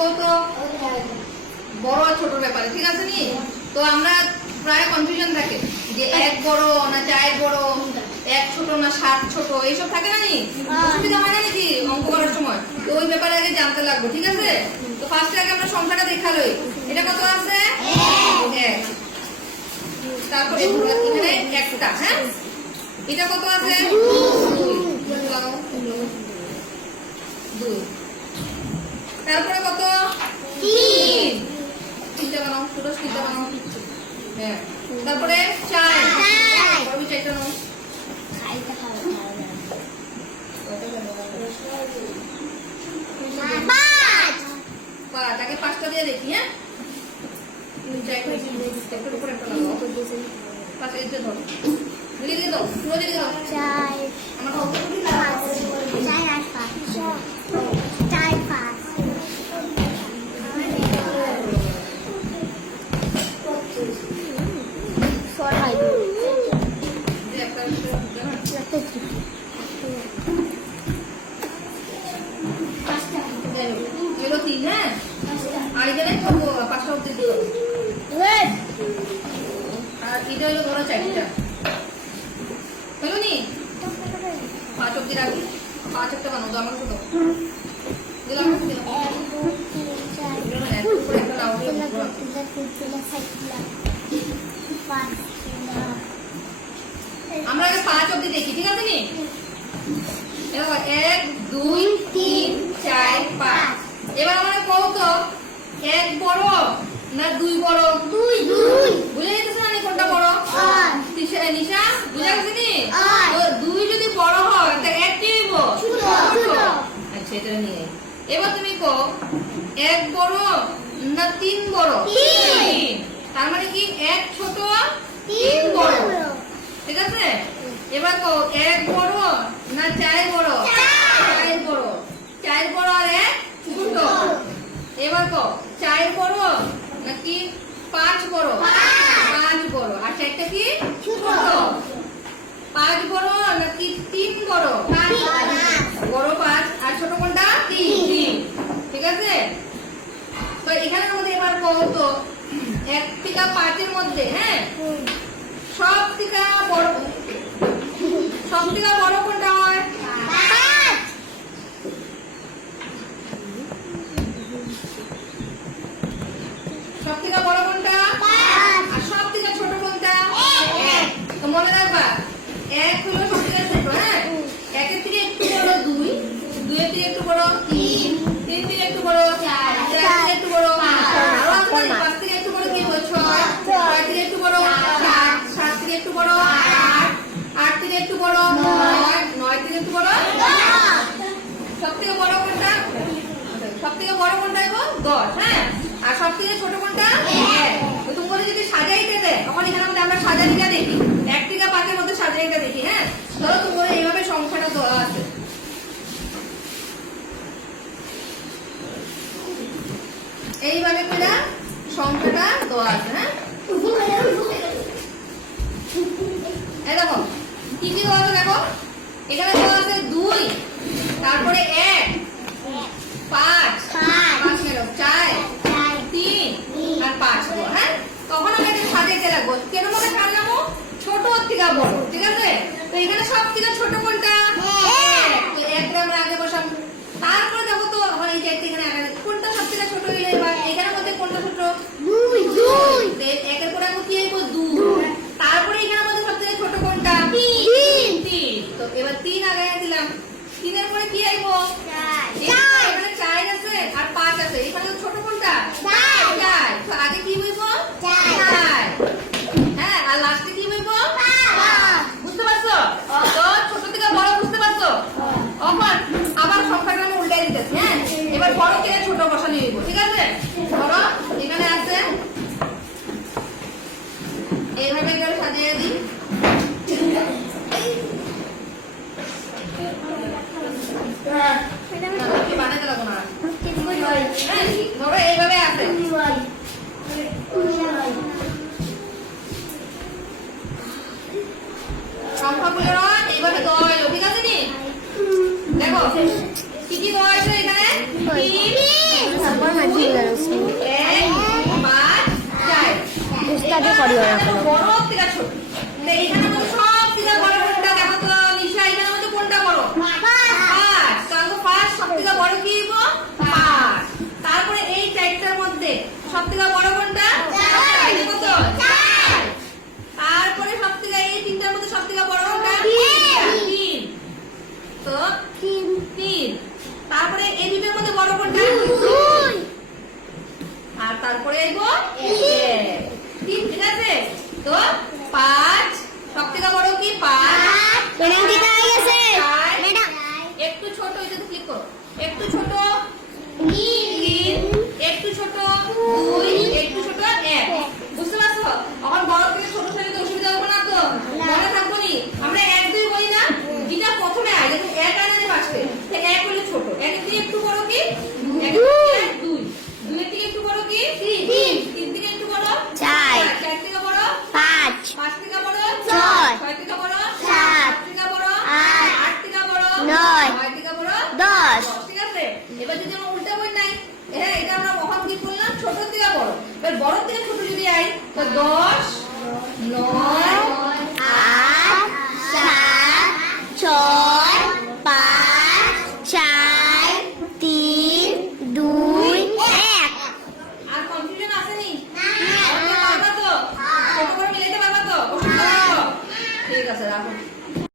কত বড় ছোটর ব্যাপারে, ঠিক আছে নি? তো আমরা প্রায় কনফিউশন থাকে যে এক বড় না চার বড়, এক ছোট না 7 ছোট, এইসব থাকে না নি? অসুবিধা হয় না নাকি অঙ্ক করার সময়? তো ওই ব্যাপারে আগে জানতে লাগবে, ঠিক আছে? তো ফার্স্টে আগে আমরা সংখ্যাটা দেখালোই। এটা কত আছে? 1। তারপরে এখানে একটা, হ্যাঁ, এটা কত আছে? 2। তারপরে কত? 3। 3টা বানাও, পুরো 3টা বানাও। হ্যাঁ, তারপরে 4। বড় 4টা নাও। 5 আগে 5টা দিয়ে দেখি, হ্যাঁ। 3 4 একটা উপরে একটা লাগাও। 5 এই যে ধরো, দিয়ে দাও, পুরো দিয়ে দাও। 4 আমার কত দিন 5 4 আর 5 4 5 এগুলো 3, হ্যাঁ। আর এখানে 5টা অব্দি দিও। আর এটা হলো ধরো 4টা, হলো নি? 5 অব্দি রাখি। 5 একটা বানাও, দাও আমাকে দাও। দিলাম, দিলাম। 1 2 3 4 উপরে একটা লাউ দিয়ে দাও। 5 আমরা আগে 5 অব্দি দেখি, ঠিক আছে নি? এবার 1 2 3 4 5। এবার আমরা কত? 1 বড় না 2 বড়? 2 বুঝে গেছিস না কোনটা বড়? নিশা বুঝে গেছিস নি? আর। তো 2 যদি বড় হয় তাহলে 1 কি হইব? ছোট। আচ্ছা, এটা নিয়ে এবার তুমি কো 1 বড় না 3 বড়? 3। তার মানে কি 1 ছোট 3 বড়, ঠিক আছে? এবার কো 1 বড় না 4 বড়? 4 বড়। 4 বড় আর 1 ছোট। এবার কো 4 বড় নাকি 5 বড়? 5 বড়। আর 4টা কি ছোট? 5 বড় নাকি 3 বড়? 5 বড় 5 আর ছোট কোনটা? 3। ঠিক আছে? তো এখানে আমাদের এবার কত? 1 থেকে 5 এর মধ্যে, হ্যাঁ, সব থেকে বড় কোনটা হয়? 5 সব থেকে বড় কোনটা? 5 আর সব থেকে ছোট কোনটা? 1। তো মনে রাখবা 1 হলো সব থেকে ছোট, হ্যাঁ। 1 এর থেকে একটু বড় 2, 2 এর থেকে একটু বড় 3, 3 থেকে একটু বড় 4, 4 থেকে একটু বড় 5, আরো আছে 5 থেকে একটু বড় কি হবে? 6, 6 থেকে একটু বড় 7, 7 থেকে একটু বড় 8, 8 থেকে একটু বড় 9, 9 থেকে একটু বড় 10। সব থেকে বড় কোনটা? সব থেকে বড় কোনটা গো? 10, হ্যাঁ। আর সব থেকে ছোট কোনটা? 1। তো তুমি যদি সাজাইতে দেয় তখন এখানে মধ্যে আমরা সাজাইটা দেখি, 1 থেকে 5 এর মধ্যে সাজাইটা দেখি, হ্যাঁ। ধরো তুমি এইভাবে সংখ্যাটা দেওয়া আছে, এইভাবে করে সংখ্যাটা দেওয়া আছে, হ্যাঁ। এই দেখো কি কি দেওয়া আছে, দেখো এখানে দেওয়া আছে 2, তারপরে 1 5 5 গেল 4 3 আর 5 গো, হ্যাঁ। তখন আমরা এটা সাজাইতে লাগবো, কেন ভাবে সাজাবো? ছোট থেকে বড়, ঠিক আছে? তো এখানে সব থেকে ছোট কোনটা? 1। তো 1 আমরা আগে বসাম। তারপরে দেখো তো এখন এই যে এখানে কোনটা সব থেকে ছোট হইলো? এবার এখানের মধ্যে কোনটা ছোট? 2 একের পরে আমি কি আইব? 2। তারপরে এখানের মধ্যে সব থেকে ছোট কোনটা? 3। তো এবার 3 আগে দিলাম। 3 এর পরে কি আইব? 4। এখানে 4 আছে আর 5 আছে, এখানে ছোট কোনটা? 4। তো আগে কি হইব? 4। হ্যাঁ, আর লাস্টে কি হইব? 5। বুঝতে পারছো? তো ছোট থেকে বড় বুঝতে পারছো? এখন আবার সংখ্যাটা আমি উল্টাই দিতেছি, হ্যাঁ। এবার বড় থেকে ছোট বসানি হইব, ঠিক আছে? ধরো এখানে আছে, এইভাবে করে সাজিয়ে দিই। বানাতে লাগবো না, ধরো এইভাবে আছে। সংখ্যাগুলো এইভাবে দেওয়া হইলো, ঠিক আছে নি? দেখো কি কি দেওয়া হয়েছে এখানে? 3 বুঝিয়ে জানাচ্ছি এক, পাঁচ, চার। উস্তাদি করি ওরা এখানে কোনো বড় থেকে ছোট। তো এইখানের মধ্যে সব থেকে বড় কোনটা দেখো তো নিশা, এখানের মধ্যে কোনটা বড়? পাঁচ। তাহলে পাঁচ সব থেকে বড় কি হইব? পাঁচ। তারপরে এই চারটার মধ্যে সব থেকে বড় কোনটা? চার। এটা কত? চার। তারপরে সব থেকে এই তিনটার মধ্যে সব থেকে বড় কোনটা? তিন। তো তিন। তারপরে এই দুটোর মধ্যে বড় কোনটা? দুই আর তারপরে আইব এক। তিন, ঠিক আছে? তো পাঁচ সব থেকে বড় কি? পাঁচ। ম্যাডাম দিদা হয়ে গেছে চার। ম্যাডাম একটু ছোট, এটা ক্লিক করো। একটু ছোট তিন, একটু ছোট দুই, একটু ছোট এক। বুঝতে পারছো? এখন বড় থেকে ছোট শ্রেণীতে অসুবিধা হবে না তো? মনে থাকবো নি আমরা এক দুই বলি না, যেটা প্রথমে আয় দেখুন এক আনে পাশে, এক হলে ছোট, একের থেকে একটু বড় কি? একের থেকে দুই, দুইয়ের থেকে একটু বড় কি? তিন, তিন থেকে একটু বড় চার। চার থেকে বড় পাঁচ পাঁচ থেকে বড় ছয়। ছয় থেকে বড় সাত। সাত থেকে বড় আট। আট থেকে বড় নয়। নয় থেকে বড় 10 ঠিক আছে? এবার যদি আমরা উল্টা বই নাই, হ্যাঁ এটা আমরা কখন কি করলাম? ছোট থেকে বড়। এবার বড় থেকে ছোট যদি আই তো 10